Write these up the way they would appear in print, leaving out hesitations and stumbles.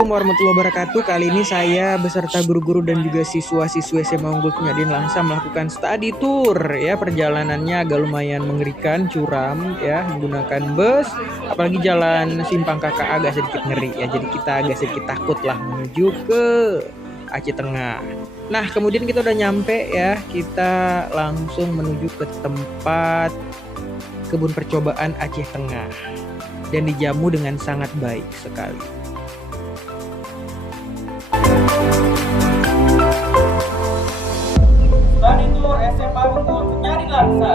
Assalamualaikum warahmatullahi wabarakatuh. Kali ini saya beserta guru-guru dan juga siswa-siswi SMA Unggul Penyadin Langsa melakukan study tour ya. Perjalanannya agak lumayan mengerikan, curam ya, menggunakan bus. Apalagi jalan Simpang Kakak agak sedikit ngeri ya. Jadi kita agak sedikit takut lah menuju ke Aceh Tengah. Nah, kemudian kita udah nyampe ya. Kita langsung menuju ke tempat kebun percobaan Aceh Tengah dan dijamu dengan sangat baik sekali. Study tour SMA Unggul Penyadin Langsa.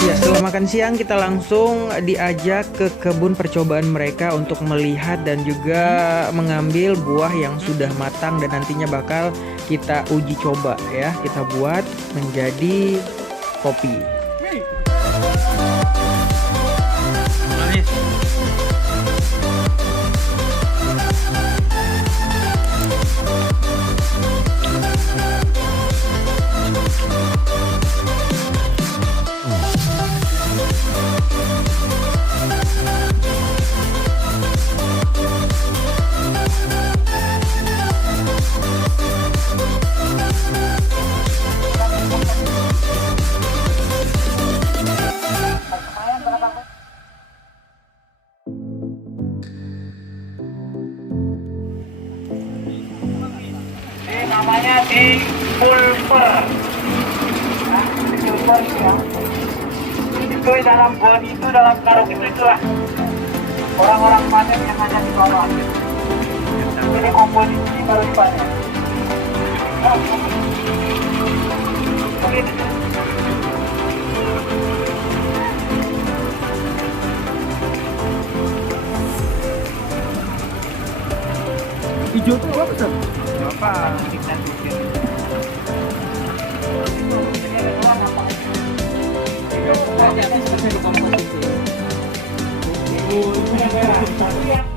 Ya, setelah makan siang kita langsung diajak ke kebun percobaan mereka untuk melihat dan juga mengambil buah yang sudah matang dan nantinya bakal kita uji coba ya. Kita buat menjadi kopi. Namanya di pulper. Di pulper ya. Itu dalam buah itu, dalam karung itu itulah orang-orang panen yang ada di bawah. Jadi komposisi baru dipanen. Begini. Hijau itu apa besar? Apa?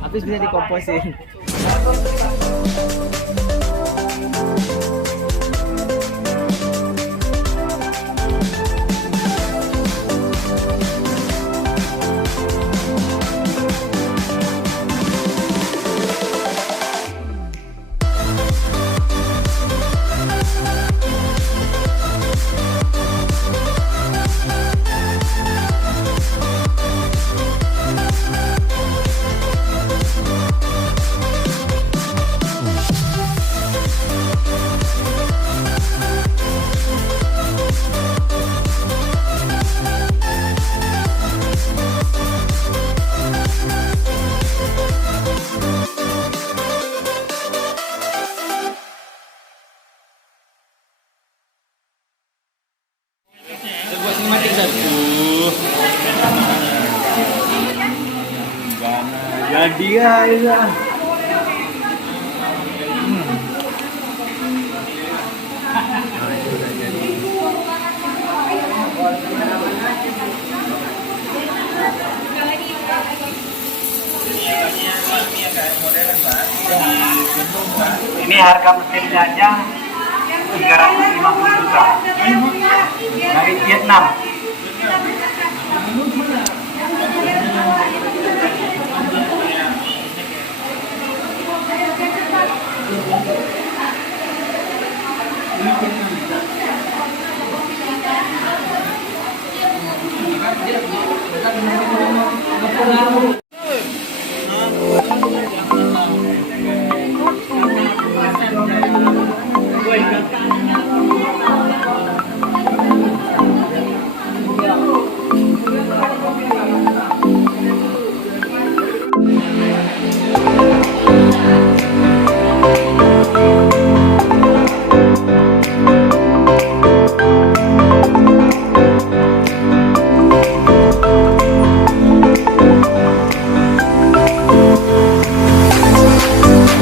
Habis bisa dikomposin. Jadi ya. Ini harga mesinnya aja 350 juta dari Vietnam.